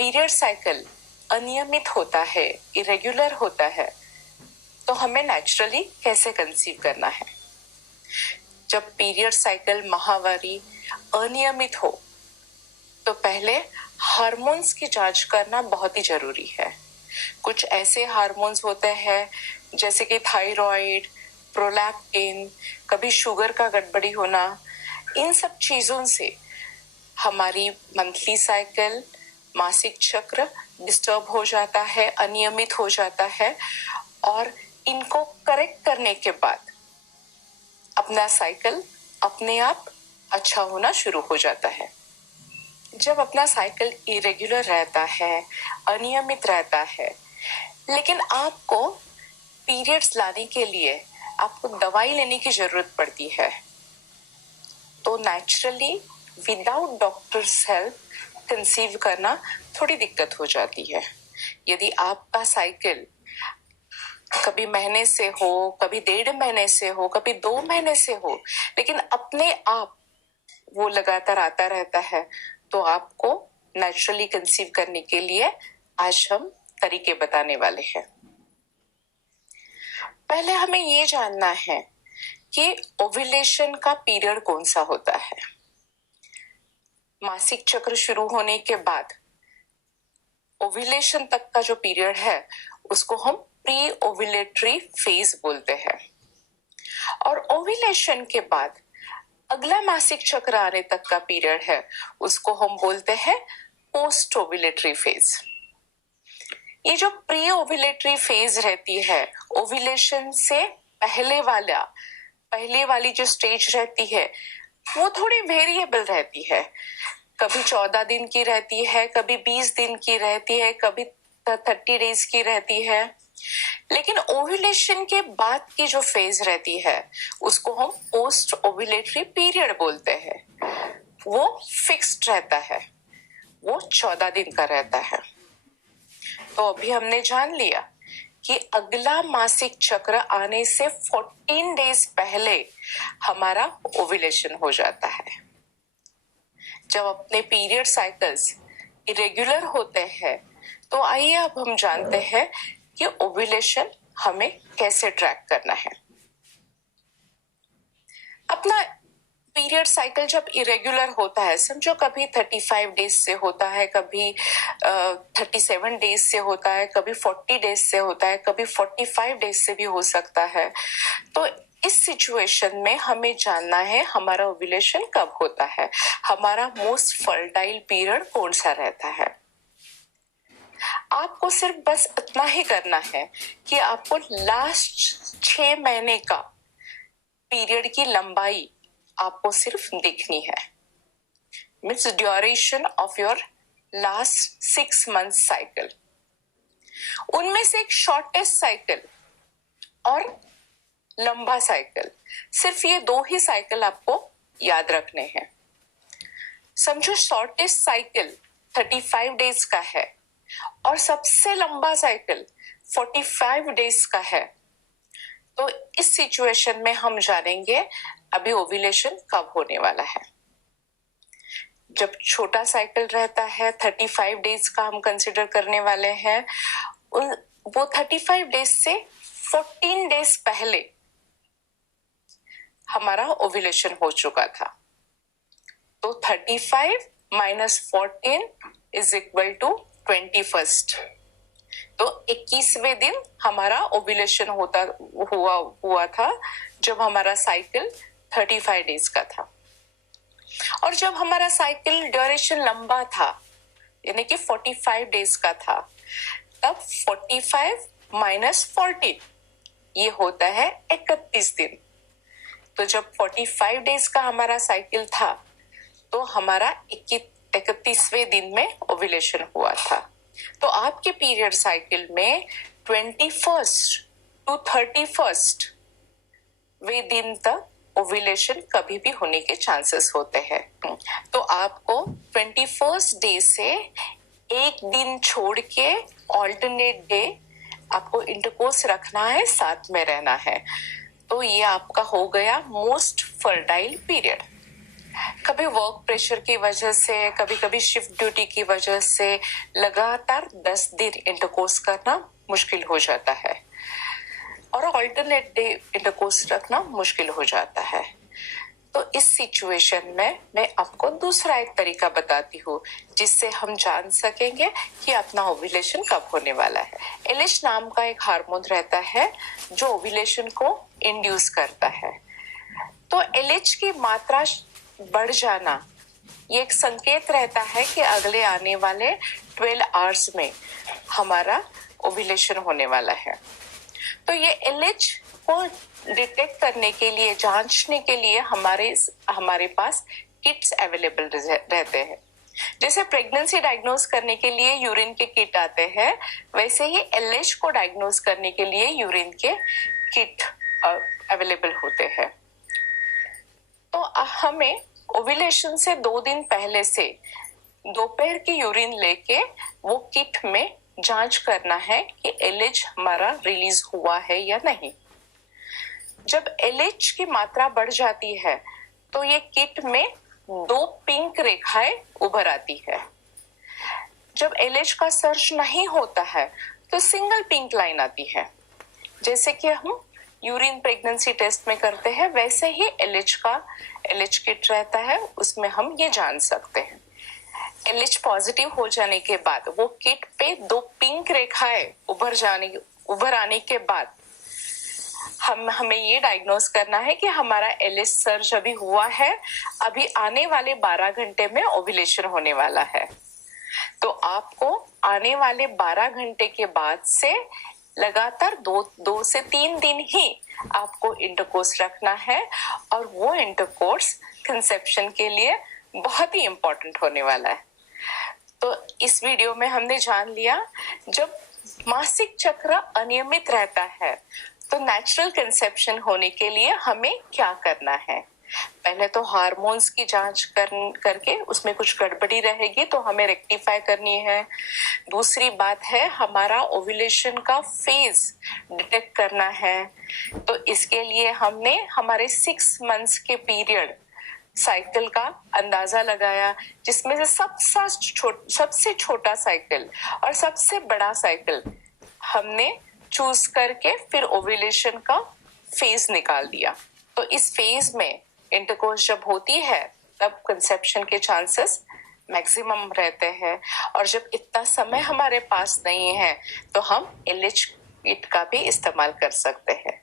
Period cycle अनियमित होता है, इरेगुलर होता है, तो हमें नेचुरली कैसे कंसीव करना है। जब पीरियड साइकिल माहवारी अनियमित हो तो पहले हार्मोन्स की जांच करना बहुत ही जरूरी है। कुछ ऐसे हार्मोन्स होते हैं जैसे कि थायराइड, प्रोलैक्टिन, कभी शुगर का गड़बड़ी होना, इन सब चीजों से हमारी मंथली साइकिल, मासिक चक्र डिस्टर्ब हो जाता है, अनियमित हो जाता है और इनको करेक्ट करने के बाद अपना साइकिल अपने आप अच्छा होना शुरू हो जाता है। जब अपना साइकिल इरेगुलर रहता है, अनियमित रहता है, लेकिन आपको पीरियड्स लाने के लिए आपको दवाई लेने की जरूरत पड़ती है, तो naturally without doctors help conceive करना थोड़ी दिक्कत हो जाती है। यदि आपका साइकिल कभी महीने से हो, कभी 1.5 महीने से हो, कभी 2 महीने से हो, लेकिन अपने आप वो लगातार आता रहता है, तो आपको नेचुरली कंसीव करने के लिए आज हम तरीके बताने वाले हैं। पहले हमें ये जानना है कि ओव्यूलेशन का पीरियड कौन सा होता है। मासिक चक्र शुरू होने के बाद ओव्यूलेशन तक का जो पीरियड है उसको हम प्री ओव्यूलेटरी फेज बोलते हैं, और ओव्यूलेशन के बाद अगला मासिक चक्र आने तक का पीरियड है उसको हम बोलते हैं पोस्ट ओव्यूलेटरी फेज। ये जो प्री ओव्यूलेटरी फेज रहती है, ओव्यूलेशन से पहले वाली जो स्टेज रहती है वो थोड़ी वेरिएबल रहती है। कभी 14 दिन की रहती है, कभी 20 दिन की रहती है, कभी 30 डेज की रहती है, लेकिन ओव्यूलेशन के बाद की जो फेज रहती है उसको हम पोस्ट ओव्यूलेटरी पीरियड बोलते हैं। वो फिक्स्ड रहता है, वो 14 दिन का रहता है। तो अभी हमने जान लिया कि अगला मासिक चक्र आने से 14 डेज पहले हमारा ओव्यूलेशन हो जाता है। जब अपने पीरियड साइकिल्स इरेगुलर होते हैं तो आइए अब हम जानते हैं कि ओव्यूलेशन हमें कैसे ट्रैक करना है। अपना पीरियड साइकिल जब इरेगुलर होता है, समझो कभी 35 डेज से होता है, कभी 37 डेज से होता है, कभी 40 डेज से होता है, कभी 45 डेज से भी हो सकता है, तो इस सिचुएशन में हमें जानना है हमारा ओव्यूलेशन कब होता है, हमारा मोस्ट फर्टाइल पीरियड कौन सा रहता है। आपको सिर्फ बस इतना ही करना है कि आपको लास्ट 6 महीने का पीरियड की लंबाई आपको सिर्फ देखनी है, means duration of your last 6 month cycle. उनमें से एक शॉर्टेस्ट साइकिल और लंबा साइकिल, सिर्फ ये 2 ही साइकिल आपको याद रखने हैं। समझो शॉर्टेस्ट साइकिल 35 डेज का है और सबसे लंबा साइकिल 45 डेज का है, तो इस सिचुएशन में हम जानेंगे अभी ओव्यूलेशन कब होने वाला है। जब छोटा साइकिल रहता है 35 डेज का हम कंसिडर करने वाले हैं, वो 35 डेज से 14 डेज पहले हमारा ओव्यूलेशन हो चुका था, तो 35 minus 14 is equal to 21st, तो 21वें दिन हमारा ओव्यूलेशन हुआ था जब हमारा साइकिल 35 डेज का था। और जब हमारा साइकिल ड्यूरेशन लंबा था यानी कि 45 डेज का था, तब 45 माइनस 14 ये होता है 31 दिन। तो जब 45 डेज का हमारा साइकिल था तो हमारा 31वें दिन में ओव्यूलेशन हुआ था। तो आपके पीरियड साइकिल में 21st टू 31st वे दिन तक ओव्यूलेशन कभी भी होने के चांसेस होते हैं। तो आपको 21st डे से एक दिन छोड़ के ऑल्टरनेट डे आपको इंटरकोर्स रखना है, साथ में रहना है, तो ये आपका हो गया मोस्ट फर्टाइल पीरियड। कभी वर्क प्रेशर की वजह से, कभी कभी शिफ्ट ड्यूटी की वजह से लगातार 10 दिन इंटरकोर्स करना मुश्किल हो जाता है और ऑल्टरनेट डे इंटरकोर्स रखना मुश्किल हो जाता है। तो इस सिचुएशन में मैं आपको दूसरा एक तरीका बताती हूँ जिससे हम जान सकेंगे कि अपना ओव्यूलेशन कब होने वाला है। एलएच नाम का एक हार्मोन रहता है जो ओव्यूलेशन को इंड्यूस करता है। तो एलएच की मात्रा बढ़ जाना ये एक संकेत रहता है कि अगले आने वाले 12 आवर्स में हमारा ओव्यूलेशन होने वाला है। तो ये एलएच को डिटेक्ट करने के लिए, जांचने के लिए हमारे पास किट्स अवेलेबल रहते हैं। जैसे प्रेगनेंसी डायग्नोज करने के लिए यूरिन के किट आते हैं, वैसे ही एलएच को डायग्नोज करने के लिए यूरिन के किट अवेलेबल होते हैं। तो हमें ओव्यूलेशन से 2 दिन पहले से दोपहर की यूरिन लेके वो किट में जांच करना है कि एलएच हमारा रिलीज हुआ है या नहीं। जब एलएच की मात्रा बढ़ जाती है तो ये किट में 2 पिंक रेखाएं उभर आती है। जब एलएच का सर्च नहीं होता है तो सिंगल पिंक लाइन आती है। जैसे कि हम यूरिन प्रेगनेंसी टेस्ट में करते हैं, वैसे ही एलएच किट रहता है, उसमें हम ये जान सकते हैं। एलएच पॉजिटिव हो जाने के बाद वो किट पे 2 पिंक रेखाएं उभर आने के बाद हमें ये डायग्नोज करना है कि हमारा एलएच सर्ज अभी हुआ है, अभी आने वाले 12 घंटे में ओव्यूलेशन होने वाला है। तो आपको आने वाले 12 घंटे के बाद से लगातार 2 से 3 दिन ही आपको इंटरकोर्स रखना है और वो इंटरकोर्स कंसेप्शन के लिए बहुत ही इम्पोर्टेंट होने वाला है। तो इस वीडियो में हमने जान लिया जब मासिक चक्र अनियमित रहता है तो नेचुरल कंसेप्शन होने के लिए हमें क्या करना है। पहले तो हार्मोन्स की जांच करके उसमें कुछ गड़बड़ी रहेगी तो हमें रेक्टिफाई करनी है। दूसरी बात है हमारा ओव्यूलेशन का फेज डिटेक्ट करना है। तो इसके लिए हमने हमारे 6 मंथ्स के पीरियड साइकिल का अंदाजा लगाया, जिसमें से सबसे छोटा साइकिल और सबसे बड़ा साइकिल हमने चूज करके फिर ओव्यूलेशन का फेज निकाल दिया। तो इस फेज में इंटरकोर्स जब होती है तब कंसेप्शन के चांसेस मैक्सिमम रहते हैं और जब इतना समय हमारे पास नहीं है तो हम एलएच किट का भी इस्तेमाल कर सकते हैं।